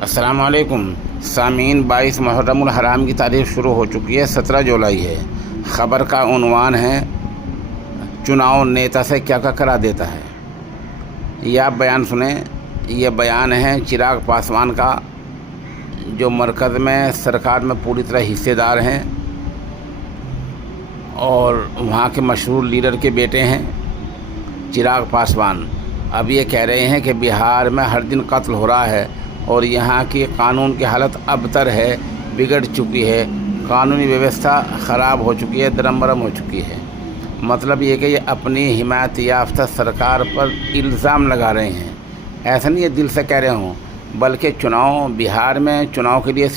अस्सलाम वालेकुम सामीन। 22 मुहर्रमुल हराम की तारीख शुरू हो चुकी है, 17 जुलाई है। ख़बर का उन्वान है, चुनाव नेता से क्या क्या करा देता है। यह आप बयान सुने। यह बयान है चिराग पासवान का, जो मरकज़ में सरकार में पूरी तरह हिस्सेदार हैं और वहाँ के मशहूर लीडर के बेटे हैं चिराग पासवान। अब ये कह रहे हैं कि बिहार में हर दिन कत्ल हो रहा है और यहाँ की कानून की हालत अबतर है, बिगड़ चुकी है, कानूनी व्यवस्था ख़राब हो चुकी है, दरमबरम हो चुकी है। मतलब ये कि ये अपनी हिमायत याफ्ता सरकार पर इल्ज़ाम लगा रहे हैं। ऐसा नहीं है दिल से कह रहे हों, बल्कि चुनाव बिहार में चुनाव के लिए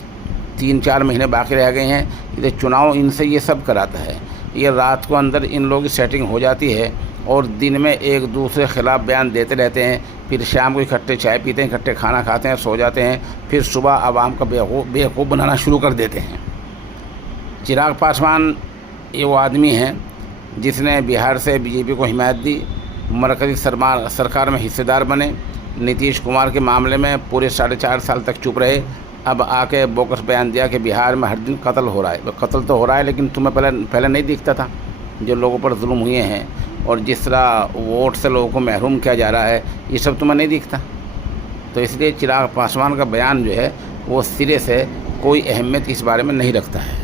3-4 महीने बाकी रह गए हैं। ये चुनाव इनसे ये सब कराता है। ये रात को अंदर इन लोगों की सेटिंग हो जाती है और दिन में एक दूसरे के ख़िलाफ़ बयान देते रहते हैं, फिर शाम को इकट्ठे चाय पीते हैं, इकट्ठे खाना खाते हैं, सो जाते हैं, फिर सुबह आवाम का बेवकूफ़ बनाना शुरू कर देते हैं। चिराग पासवान ये वो आदमी हैं जिसने बिहार से बीजेपी को हिमायत दी, मरकज़ी सरकार में हिस्सेदार बने, नीतीश कुमार के मामले में पूरे 4.5 साल तक चुप रहे, अब आके बोकस बयान दिया कि बिहार में हर दिन कत्ल हो रहा है। कत्ल तो हो रहा है, लेकिन तुम्हें पहले नहीं दिखता था जो लोगों पर जुल्म हुए हैं और जिस तरह वोट से लोगों को महरूम किया जा रहा है, ये सब तुम्हें नहीं दिखता। तो इसलिए चिराग पासवान का बयान जो है वो सिरे से कोई अहमियत इस बारे में नहीं रखता है।